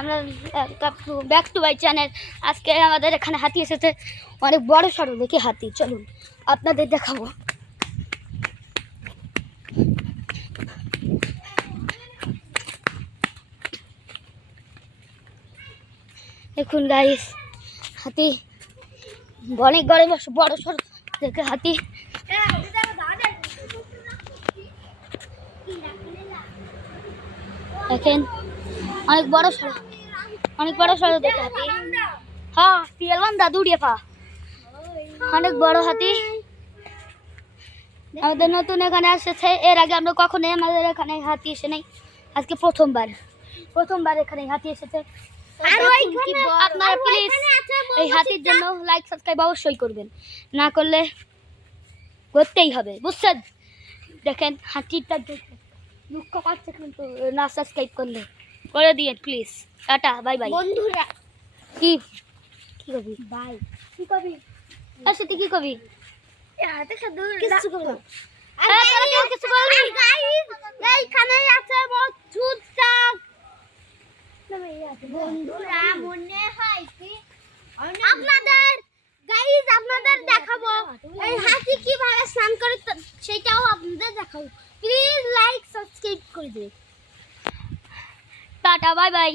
আমরা back to my channel. আজকে আমাদের এখানে হাতি এসেছে, অনেক বড় সড়ো দেখি হাতি। চলুন আপনাদের দেখাবো। দেখুন গাইস, হাতি অনেক বড় সড়ো দেখে হাতি। দেখেন অনেক বড় সড়ো দেখে হাতি। হ্যাঁ পিয়ালবান্ধা দৌড়িয়ে পা, অনেক বড় হাতি আমাদের নতুন এখানে এসেছে। এর আগে আমরা কখনোই আমাদের এখানে হাতি এসে নেই, আজকে প্রথমবার এখানে হাতি এসেছে। আপনারা প্লিজ এই হাতির জন্য লাইক সাবস্ক্রাইব অবশ্যই করবেন, না করলে করতেই হবে, বুঝছেন? দেখেন হাতিটা দুঃখ পাচ্ছে কিন্তু না সাবস্ক্রাইব করলে করে দিয়ে প্লিজ। টাটা বাই বাই বন্ধুরা। কি কবি বাই কি কবি আর সাথে কি কবি কিছু করবো এইখানে আছে বন্ধুরা। মনে হয় কি আপনাদের দেখাবো এই হাতি কিভাবে স্নান করে, সেটাও আপনাদের দেখাবো। প্লিজ লাইক সাবস্ক্রাইব করে দিন। Tata bye bye.